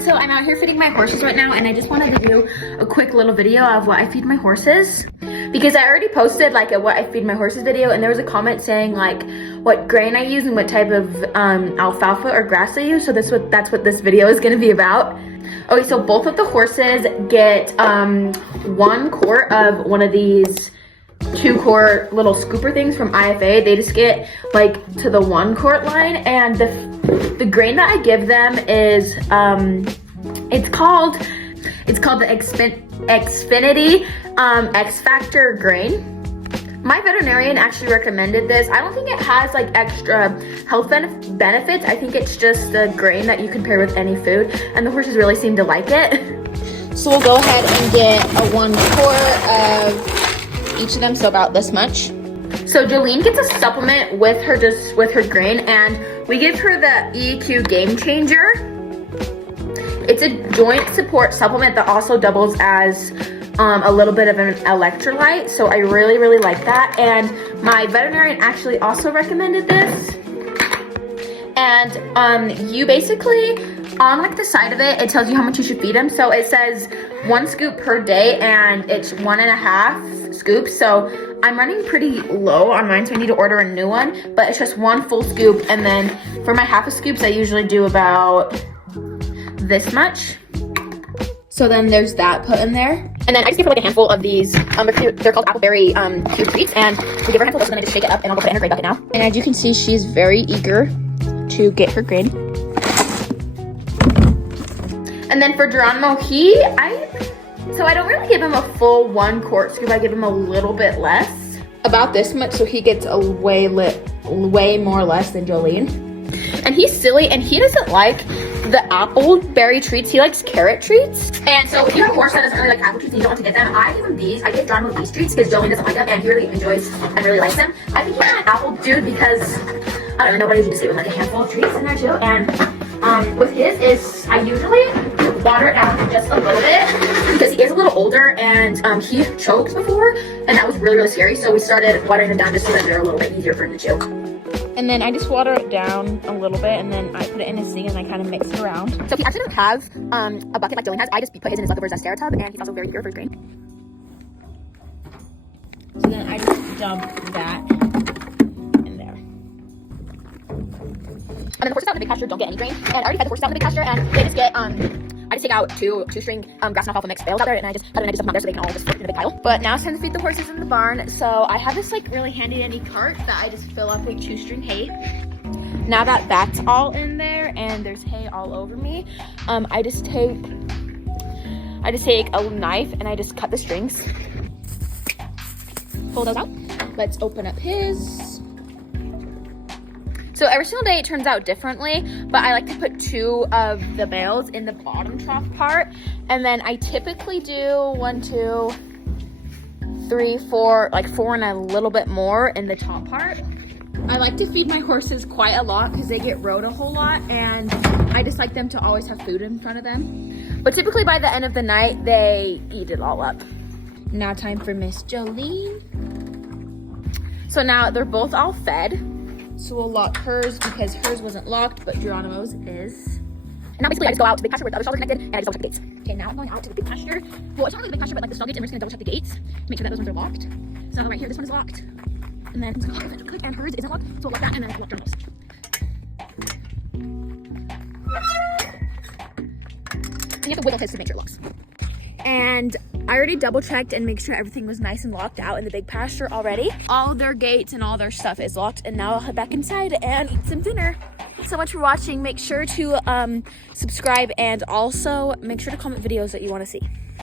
So I'm out here feeding my horses right now, and I just wanted to do a quick little video of what I feed my horses, because I already posted like a what I feed my horses video, and there was a comment saying like what grain I use and what type of alfalfa or grass I use. So that's what this video is going to be about. Okay, so both of the horses get 1 quart of one of these 2-quart little scooper things from IFA. They just get like to the 1 quart line, and the grain that I give them is it's called the Xfinity X Factor grain. My veterinarian actually recommended this. I don't think it has like extra health benefits. I think it's just a grain that you can pair with any food, and the horses really seem to like it. So we'll go ahead and get a 1 quart of each of them, so about this much. So Jolene gets a supplement with her grain, and we give her the EQ Game Changer. It's a joint support supplement that also doubles as a little bit of an electrolyte, so I really like that. And my veterinarian actually also recommended this. And you basically, on like the side of it, it tells you how much you should feed them. So it says 1 scoop per day, and it's 1.5 scoops. So I'm running pretty low on mine, so I need to order a new one, but it's just 1 full scoop. And then for my half a scoops, I usually do about this much. So then there's that put in there. And then I just give her like a handful of these, they're called Appleberry cube treats, and we give her a handful of those, and then I just shake it up, and I'll go put it in her grain bucket now. And as you can see, she's very eager to get her grain. And then for Geronimo, so I don't really give him a full 1 quart scoop, I give him a little bit less. About this much, so he gets a way more less than Jolene. And he's silly, and he doesn't like the appleberry treats. He likes carrot treats. And so if you have a horse that doesn't really like apple treats and you don't want to get them, I give him these. I give Geronimo these treats because Jolene doesn't like them, and he really enjoys and really likes them. I think he's an apple dude because, I don't know, nobody usually with like a handful of treats in there too. And with his is, I usually water it down just a little bit because he is a little older, and he choked before, and that was really scary. So we started watering them down just so that they're a little bit easier for him to chew. And then I just water it down a little bit, and then I put it in a sink, and I kind of mix it around. So he actually doesn't have a bucket like Jolene has. I just put his in his leftovers Zestera tub, and he's also very eager for his grain. So then I just dump that in there. And then the horses out in the big pasture don't get any grain. And I already fed the horses out in the big pasture, and they just get, I just take out two string grass and alfalfa mix bales out there, and I just dump them out there so they can all just fit in a big pile. But now it's time to feed the horses in the barn. So I have this like really handy dandy cart that I just fill up with 2-string hay. Now that that's all in there and there's hay all over me, I just take a knife and I just cut the strings. Pull those out. Let's open up his. So every single day it turns out differently, but I like to put 2 of the bales in the bottom trough part, and then I typically do 1, 2, 3, 4, like 4 and a little bit more in the top part. I like to feed my horses quite a lot because they get rode a whole lot, and I just like them to always have food in front of them. But typically by the end of the night, they eat it all up. Now time for Miss Jolene. So now they're both all fed. So we'll lock hers because hers wasn't locked, but Geronimo's is. And now basically I just go out to the big pasture where the other stalls are connected, and I just double check the gates. Okay, now I'm going out to the big pasture. Well, it's not really the big pasture, but like the stall gates, and we're just gonna double check the gates, make sure that those ones are locked. So right here, this one is locked. And then it's gonna lock it good, and hers isn't locked, so we'll lock that, and then I'll lock Geronimo's. And you have to wiggle his to make sure it locks. And I already double checked and make sure everything was nice and locked out in the big pasture already. All their gates and all their stuff is locked, and now I'll head back inside and eat some dinner. Thanks so much for watching. Make sure to subscribe, and also make sure to comment videos that you want to see.